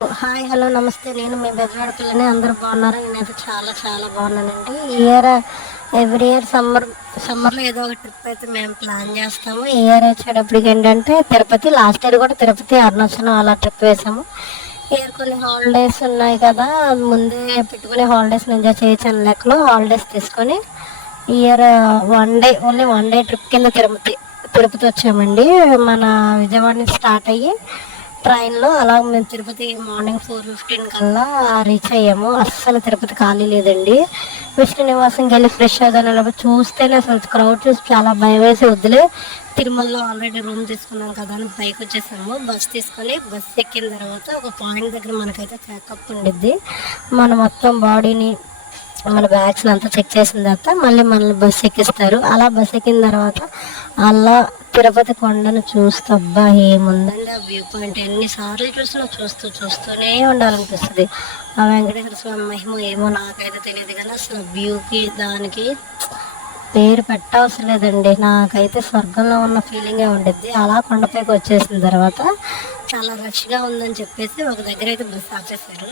Hi hello నమస్తే. నేను మీ బెజవాడ పిల్లని. అందరూ బాగున్నారు? నేనైతే చాలా చాలా బాగున్నానండి. ఈ ఇయర్ ఎవ్రీ ఇయర్ సమ్మర్లో ఏదో ఒక ట్రిప్ అయితే మేము ప్లాన్ చేస్తాము. ఈ ఇయర్ వచ్చేటప్పటికి ఏంటంటే తిరుపతి. లాస్ట్ ఇయర్ కూడా తిరుపతి, అరుణాచలం అలా ట్రిప్ వేసాము. ఇయర్ కొన్ని హాలిడేస్ ఉన్నాయి కదా, ముందే పెట్టుకునే హాలిడేస్ ఎంజాయ్ చేయొచ్చు అనే లెక్కలో హాలిడేస్ తీసుకొని year only one day trip కింద తిరుపతి వచ్చామండి. మన విజయవాడ నుంచి స్టార్ట్ అయ్యి ట్రైన్లో అలా మేము తిరుపతి మార్నింగ్ 4:15 కల్లా రీచ్ అయ్యాము. అస్సలు తిరుపతి ఖాళీ లేదండి. విష్ణు నివాసంకి వెళ్ళి ఫ్రెష్ అవుదాని చూస్తేనే అసలు క్రౌడ్ చూసి చాలా భయం వేసి వద్దులే, తిరుమలలో ఆల్రెడీ రూమ్ తీసుకున్నాం కదా అని పైకి వచ్చేసాము. బస్ ఎక్కిన తర్వాత ఒక పాయింట్ దగ్గర మనకైతే చెకప్ ఉండిద్ది. మన మొత్తం బాడీని, మన బ్యాగ్స్ అంతా చెక్ చేసిన తర్వాత మళ్ళీ మనల్ని బస్సు ఎక్కిస్తారు. అలా బస్సు ఎక్కిన తర్వాత అలా తిరుపతి కొండను చూస్తబ్బా ఏముందండి ఆ వ్యూ పాయింట్. ఎన్నిసార్లు చూసినా చూస్తూనే ఉండాలనిపిస్తుంది. ఆ వెంకటేశ్వర స్వామి మహిమ ఏమో నాకైతే తెలియదు, కానీ అసలు వ్యూకి దానికి పేరు పెట్టవసరం లేదండి. నాకైతే స్వర్గంలో ఉన్న ఫీలింగే ఉండిద్ది. అలా కొండపైకి వచ్చేసిన తర్వాత చాలా రష్గా ఉందని చెప్పేసి ఒక దగ్గర అయితే బస్సు ఆపేశారు.